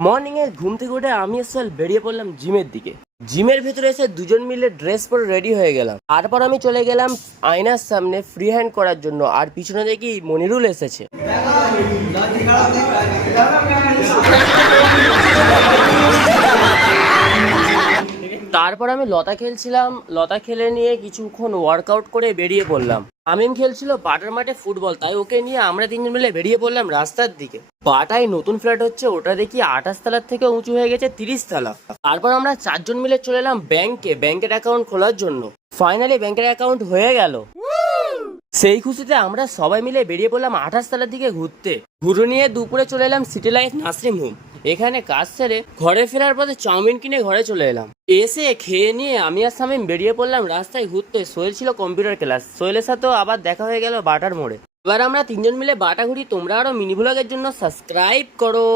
Morning এ ঘুম থেকে উঠে আমি আসলে বেরিয়ে পড়লাম জিমের দিকে। জিমের ভেতরে এসে দুজন মিলে ড্রেস পরে রেডি হয়ে গেলাম। তারপর আমি চলে গেলাম আয়নার সামনে ফ্রি হ্যান্ড করার জন্য, আর পিছনে দেখি মনিরুল এসেছে। তারপর আমি লতা খেলছিলাম, লতা খেলে নিয়ে কিছুক্ষণ ওয়ার্কআউট করে বেরিয়ে পড়লাম। আমিম খেলছিল বাটার মাঠে ফুটবল, তাই ওকে নিয়ে আমরা তিনজন মিলে বেরিয়ে পড়লাম রাস্তার দিকে। বাটায় নতুন ফ্ল্যাট হচ্ছে, ওটা দেখি 28 তলার থেকে উঁচু হয়ে গেছে 30 তলা। তারপর আমরা চারজন মিলে চলে এলাম ব্যাংকের অ্যাকাউন্ট খোলার জন্য। ফাইনালি ব্যাংকের অ্যাকাউন্ট হয়ে গেল। সেই খুশিতে আমরা সবাই মিলে বেরিয়ে পড়লাম 28 তলার দিকে ঘুরতে। ঘুরে নিয়ে দুপুরে চলে এলাম সিটি লাইফ নার্সিং হোম। এখানে কাজ সেরে ঘরে ফেরার পথে চাউমিন কিনে ঘরে চলে এলাম। এসে খেয়ে নিয়ে আমি আর শামীম বেরিয়ে পড়লাম রাস্তায় ঘুরতে। সোহেল ছিল কম্পিউটার ক্লাস, সোহেলের সাথেও আবার দেখা হয়ে গেল বাটার মোড়ে। এবার আমরা তিনজন মিলে বাটা ঘুরি। তোমরা আরো মিনি ব্লগের জন্য সাবস্ক্রাইব করো।